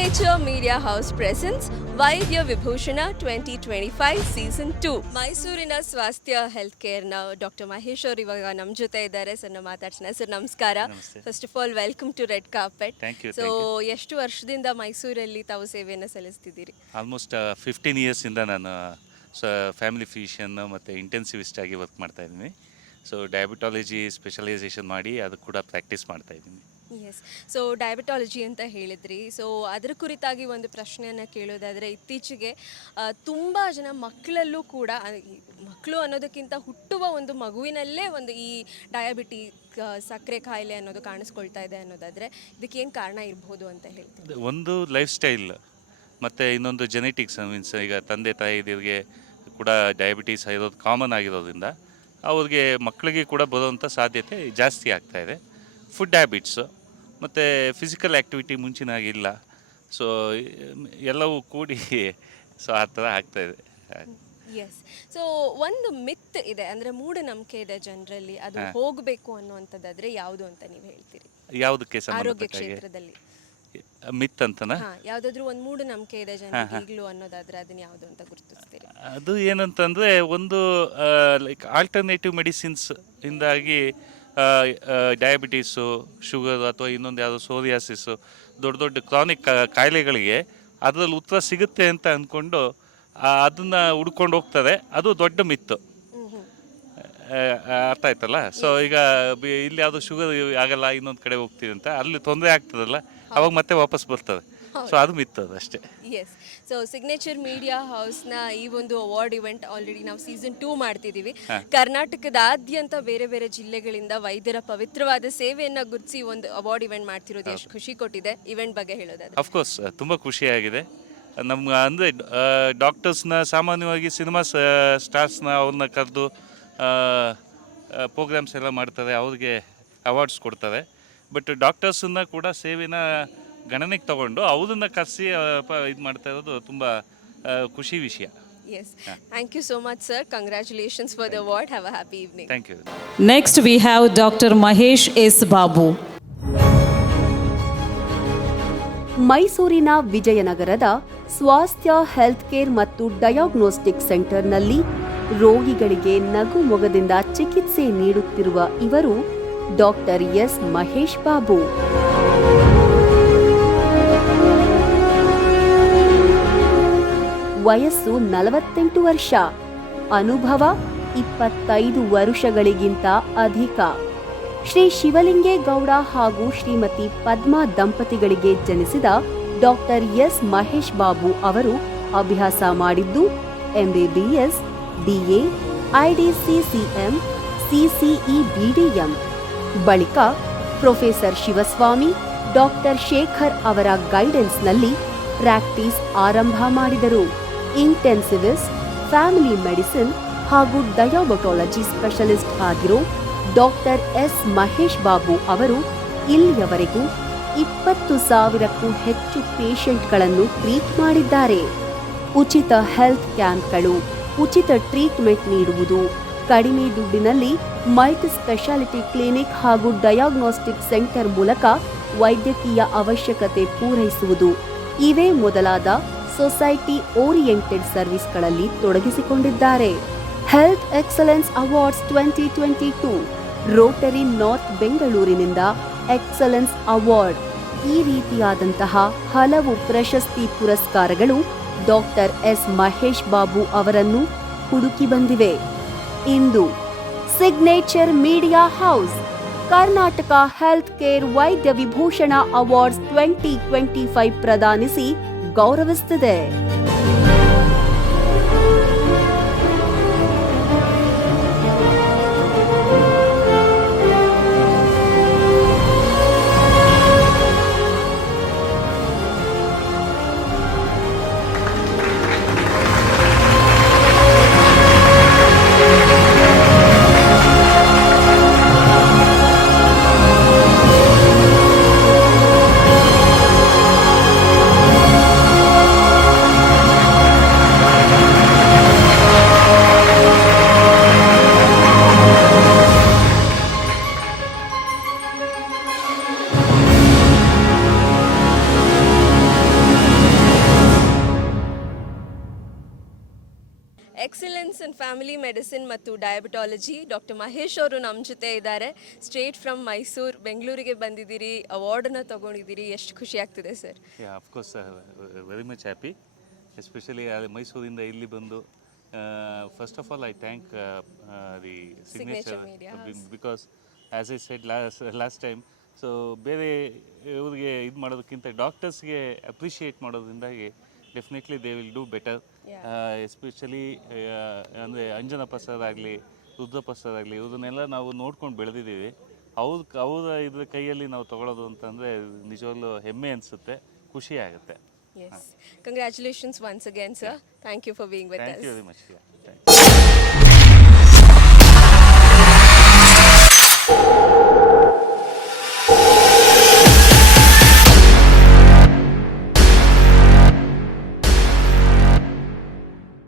Signature Media House presents Vaidya Vibhushana 2025 Season 2. ಮೈಸೂರಿನ ಸ್ವಾಸ್ಥ್ಯ health ಕೇರ್ನ doctor Mahesh ಅವರು ಇವಾಗ ನಮ್ಮ ಜೊತೆ ಇದ್ದಾರೆ. ಸರ್ ನಾವು ಮಾತಾಡ್ಸೋಣ. ಸರ್ ನಮಸ್ಕಾರ. First of all welcome to red carpet. So ಎಷ್ಟು ವರ್ಷದಿಂದ ಮೈಸೂರಲ್ಲಿ ತಾವು ಸೇವೆಯನ್ನು ಸಲ್ಲಿಸ್ತಿದ್ದೀರಿ? ಆಲ್ಮೋಸ್ಟ್ 15 ಇಯರ್ಸಿಂದ ನಾನು ಫ್ಯಾಮಿಲಿ ಫಿಸಿಷಿಯನ್ ಮತ್ತು ಇಂಟೆನ್ಸಿವಿಸ್ಟ್ ಆಗಿ ವರ್ಕ್ ಮಾಡ್ತಾ ಇದ್ದೀನಿ. ಸೊ ಡಯಾಬಿಟಾಲಜಿ ಸ್ಪೆಷಲೈಸೇಷನ್ ಮಾಡಿ ಅದು ಕೂಡ ಪ್ರಾಕ್ಟೀಸ್ ಮಾಡ್ತಾ ಇದ್ದೀನಿ. ಎಸ್, ಸೊ ಡಯಾಬಿಟಾಲಜಿ ಅಂತ ಹೇಳಿದ್ರಿ. ಸೊ ಅದರ ಕುರಿತಾಗಿ ಒಂದು ಪ್ರಶ್ನೆಯನ್ನು ಕೇಳೋದಾದರೆ, ಇತ್ತೀಚೆಗೆ ತುಂಬ ಜನ ಮಕ್ಕಳಲ್ಲೂ ಕೂಡ, ಮಕ್ಕಳು ಅನ್ನೋದಕ್ಕಿಂತ ಹುಟ್ಟುವ ಒಂದು ಮಗುವಿನಲ್ಲೇ ಒಂದು ಈ ಡಯಾಬಿಟಿಕ್ ಸಕ್ಕರೆ ಕಾಯಿಲೆ ಅನ್ನೋದು ಕಾಣಿಸ್ಕೊಳ್ತಾ ಇದೆ ಅನ್ನೋದಾದರೆ ಇದಕ್ಕೆ ಏನು ಕಾರಣ ಇರ್ಬೋದು ಅಂತ ಹೇಳ್ತೀವಿ? ಒಂದು ಲೈಫ್ ಸ್ಟೈಲ್ ಮತ್ತು ಇನ್ನೊಂದು ಜೆನೆಟಿಕ್ಸ್. ಮೀನ್ಸ್ ಈಗ ತಂದೆ ತಾಯಿದಿರಿಗೆ ಕೂಡ ಡಯಾಬಿಟೀಸ್ ಇರೋದು ಕಾಮನ್ ಆಗಿರೋದ್ರಿಂದ ಅವ್ರಿಗೆ ಮಕ್ಕಳಿಗೆ ಕೂಡ ಬರುವಂಥ ಸಾಧ್ಯತೆ ಜಾಸ್ತಿ ಆಗ್ತಾಯಿದೆ. ಫುಡ್ ಹ್ಯಾಬಿಟ್ಸು ಮತ್ತು ಫಿಸಿಕಲ್ ಆ್ಯಕ್ಟಿವಿಟಿ ಮುಂಚಿನಾಗಿಲ್ಲ. ಸೊ ಎಲ್ಲವೂ ಕೂಡಿ ಸೊ ಆ ಥರ ಆಗ್ತಾಯಿದೆ. ಎಸ್, ಸೊ ಒಂದು ಮಿತ್ ಇದೆ, ಅಂದರೆ ಮೂಢನಂಬಿಕೆ ಇದೆ ಜನರಲ್ಲಿ, ಅದು ಹೋಗಬೇಕು ಅನ್ನುವಂಥದ್ದಾದರೆ ಯಾವುದು ಅಂತ ನೀವು ಹೇಳ್ತೀರಿ? ಯಾವುದಕ್ಕೆ ಆರೋಗ್ಯ ಕ್ಷೇತ್ರದಲ್ಲಿ ಮಿತ್ ಅಂತನಾ? ಯಾವುದಾದ್ರೂ ಒಂದು ಮೂಢನಂಬಿಕೆ ಇದೆ ಜನರಿಗೆ ಈಗಲೂ ಅನ್ನೋದಾದರೆ ಅದನ್ನ ಯಾವುದು ಅಂತ ಗುರುತಿಸ್ತೀರಿ? ಅದು ಏನಂತಂದರೆ, ಒಂದು ಲೈಕ್ ಆಲ್ಟರ್ನೇಟಿವ್ ಮೆಡಿಸಿನ್ಸ್ ಇಂದಾಗಿ ಡಯಾಬಿಟೀಸು, ಶುಗರು ಅಥವಾ ಇನ್ನೊಂದು ಯಾವುದೋ ಸೋರಿಯಾಸಿಸ್ಸು, ದೊಡ್ಡ ದೊಡ್ಡ ಕ್ರಾನಿಕ್ ಕಾಯಿಲೆಗಳಿಗೆ ಅದರಲ್ಲಿ ಉತ್ತರ ಸಿಗುತ್ತೆ ಅಂತ ಅಂದ್ಕೊಂಡು ಅದನ್ನು ಹುಡ್ಕೊಂಡು ಹೋಗ್ತಾರೆ. ಅದು ದೊಡ್ಡ ಮಿತ್ತು. ಅರ್ಥ ಆಯ್ತಲ್ಲ? ಸೊ ಈಗ ಇಲ್ಲಿ ಯಾವುದೋ ಶುಗರ್ ಆಗಲ್ಲ, ಇನ್ನೊಂದು ಕಡೆ ಹೋಗ್ತೀವಿ ಅಂತ ಅಲ್ಲಿ ತೊಂದರೆ ಆಗ್ತದಲ್ಲ, ಅವಾಗ ಮತ್ತೆ ವಾಪಸ್ ಬರ್ತದೆ. ಸೊ ಅದು ಮಿತ್ತು, ಅದು ಅಷ್ಟೇ. ಎಸ್, ಸೊ ಸಿಗ್ನೇಚರ್ ಮೀಡಿಯಾ ಹೌಸ್ನ ಈ ಒಂದು ಅವಾರ್ಡ್ ಇವೆಂಟ್ ಆಲ್ರೆಡಿ ನಾವು ಸೀಸನ್ 2 ಮಾಡ್ತಿದ್ದೀವಿ. ಕರ್ನಾಟಕದಾದ್ಯಂತ ಬೇರೆ ಬೇರೆ ಜಿಲ್ಲೆಗಳಿಂದ ವೈದ್ಯರ ಪವಿತ್ರವಾದ ಸೇವೆಯನ್ನು ಗುರುತಿಸಿ ಒಂದು ಅವಾರ್ಡ್ ಇವೆಂಟ್ ಮಾಡ್ತಿರೋದು ಎಷ್ಟು ಖುಷಿ ಕೊಟ್ಟಿದೆ. ಇವೆಂಟ್ ಬಗ್ಗೆ ಹೇಳೋದಾದ್ರೆ ಅಫ್ಕೋರ್ಸ್ ತುಂಬ ಖುಷಿಯಾಗಿದೆ. ನಮ್ಗೆ ಅಂದರೆ ಡಾಕ್ಟರ್ಸ್ನ ಸಾಮಾನ್ಯವಾಗಿ ಸಿನಿಮಾ ಸ್ಟಾರ್ಸ್ನ ಅವ್ರನ್ನ ಕರೆದು ಪ್ರೋಗ್ರಾಮ್ಸ್ ಎಲ್ಲ ಮಾಡ್ತಾರೆ, ಅವ್ರಿಗೆ ಅವಾರ್ಡ್ಸ್ ಕೊಡ್ತಾರೆ. ಬಟ್ ಡಾಕ್ಟರ್ಸನ್ನ ಕೂಡ ಸೇವೆನ ಗಣನೆಗೆ ತಗೊಂಡು ಅವ್ರನ್ನ ಕರೆಸಿ ಇದು ಮಾಡ್ತಾ ಇರೋದು ತುಂಬ ಖುಷಿ ವಿಷಯ. Yes, thank you so much sir. Congratulations for the award. Have a happy evening. Thank you. Next we have Dr. Mahesh S. Babu. ಮೈಸೂರಿನ ವಿಜಯನಗರದ ಸ್ವಾಸ್ಥ್ಯ ಹೆಲ್ತ್ ಕೇರ್ ಮತ್ತು ಡಯಾಗ್ನೋಸ್ಟಿಕ್ ಸೆಂಟರ್ನಲ್ಲಿ ರೋಗಿಗಳಿಗೆ ನಗು ಮೊಗದಿಂದ ಚಿಕಿತ್ಸೆ ನೀಡುತ್ತಿರುವ ಇವರು ಡಾಕ್ಟರ್ ಎಸ್ ಮಹೇಶ್ ಬಾಬು. ವಯಸ್ಸು 48 ವರ್ಷ, ಅನುಭವ 25 ವರ್ಷಗಳಿಗಿಂತ ಅಧಿಕ. ಶ್ರೀ ಶಿವಲಿಂಗೇಗೌಡ ಹಾಗೂ ಶ್ರೀಮತಿ ಪದ್ಮಾ ದಂಪತಿಗಳಿಗೆ ಜನಿಸಿದ ಡಾಕ್ಟರ್ ಎಸ್ ಮಹೇಶ್ ಬಾಬು ಅವರು ಅಭ್ಯಾಸ ಮಾಡಿದ್ದು MBBS, DA, IDCCM, CCE BDM. ಬಳಿಕ ಪ್ರೊಫೆಸರ್ ಶಿವಸ್ವಾಮಿ, ಡಾಕ್ಟರ್ ಶೇಖರ್ ಅವರ ಗೈಡೆನ್ಸ್ನಲ್ಲಿ ಪ್ರಾಕ್ಟೀಸ್ ಆರಂಭ ಮಾಡಿದರು. ಇಂಟೆನ್ಸಿವಿಸ್ಟ್, ಫ್ಯಾಮಿಲಿ ಮೆಡಿಸಿನ್ ಹಾಗೂ ಡಯಾಬಟಾಲಜಿ ಸ್ಪೆಷಲಿಸ್ಟ್ ಆಗಿರೋ ಡಾಕ್ಟರ್ ಎಸ್ ಮಹೇಶ್ ಬಾಬು ಅವರು ಇಲ್ಲಿಯವರೆಗೂ 20,000ಕ್ಕೂ ಹೆಚ್ಚು ಪೇಷಂಟ್ಗಳನ್ನು ಟ್ರೀಟ್ ಮಾಡಿದ್ದಾರೆ. ಉಚಿತ ಹೆಲ್ತ್ ಕ್ಯಾಂಪ್ಗಳು, ಉಚಿತ ಟ್ರೀಟ್ಮೆಂಟ್ ನೀಡುವುದು, ಕಡಿಮೆ ದುಡ್ಡಿನಲ್ಲಿ ಮಲ್ಟಿ ಸ್ಪೆಷಾಲಿಟಿ ಕ್ಲಿನಿಕ್ ಹಾಗೂ ಡಯಾಗ್ನೋಸ್ಟಿಕ್ ಸೆಂಟರ್ ಮೂಲಕ ವೈದ್ಯಕೀಯ ಅವಶ್ಯಕತೆ ಪೂರೈಸುವುದು ಇವೇ ಮೊದಲಾದ ಸೊಸೈಟಿ ಓರಿಯೆಂಟೆಡ್ ಸರ್ವಿಸ್ಗಳಲ್ಲಿ ತೊಡಗಿಸಿಕೊಂಡಿದ್ದಾರೆ. Health excellence awards 2022, Rotary north ಬೆಂಗಳೂರಿನಿಂದ ಎಕ್ಸಲೆನ್ಸ್ ಅವಾರ್ಡ್, ಈ ರೀತಿಯಾದಂತಹ ಹಲವು ಪ್ರಶಸ್ತಿ ಪುರಸ್ಕಾರಗಳು ಡಾಕ್ಟರ್ ಎಸ್ ಮಹೇಶ್ ಬಾಬು ಅವರನ್ನು ಹುಡುಕಿ ಬಂದಿವೆ. ಇಂದು signature media house Karnataka health care Vaidya Vibhushana awards 2025 ಪ್ರದಾನಿಸಿ ಗೌರವಿಸುತ್ತಿದೆ. ಚಿಲ್ಡ್ರನ್ಸ್ ಆ್ಯಂಡ್ ಫ್ಯಾಮಿಲಿ ಮೆಡಿಸಿನ್ ಮತ್ತು ಡಯಾಬಿಟಾಲಜಿ ಡಾಕ್ಟರ್ ಮಹೇಶ್ ಅವರು ನಮ್ಮ ಜೊತೆ ಇದ್ದಾರೆ. ಸ್ಟ್ರೇಟ್ ಫ್ರಮ್ ಮೈಸೂರು, ಬೆಂಗಳೂರಿಗೆ ಬಂದಿದ್ದೀರಿ, ಅವಾರ್ಡನ್ನು ತೊಗೊಂಡಿದ್ದೀರಿ. ಎಷ್ಟು ಖುಷಿ ಆಗ್ತಿದೆ sir? Of course very much happy, especially ಮೈಸೂರಿಂದ ಇಲ್ಲಿ ಬಂದು first of all I thank the signature Media because as I said last time, so ಬೇರೆ ಇವ್ರಿಗೆ ಇದು ಮಾಡೋದಕ್ಕಿಂತ ಡಾಕ್ಟರ್ಸ್ಗೆ ಅಪ್ರಿಷಿಯೇಟ್ ಮಾಡೋದ್ರಿಂದಾಗಿ definitely they will do better. Especially ಅಂದರೆ ಅಂಜನಪ್ಪ ಸರ್ ಆಗಲಿ, ರುದ್ರಪ್ಪ ಸರ್ ಆಗಲಿ, ಇವ್ರನ್ನೆಲ್ಲ ನಾವು ನೋಡ್ಕೊಂಡು ಬೆಳೆದಿದ್ದೀವಿ. ಅವ್ರ ಇದ್ರ ಕೈಯಲ್ಲಿ ನಾವು ತೊಗೊಳೋದು ಅಂತಂದರೆ ನಿಜವಾಗ್ಲೂ ಹೆಮ್ಮೆ ಅನಿಸುತ್ತೆ, ಖುಷಿ ಆಗುತ್ತೆ. Yes. Congratulations once again, sir. Thank you for being with us. Thank you very much.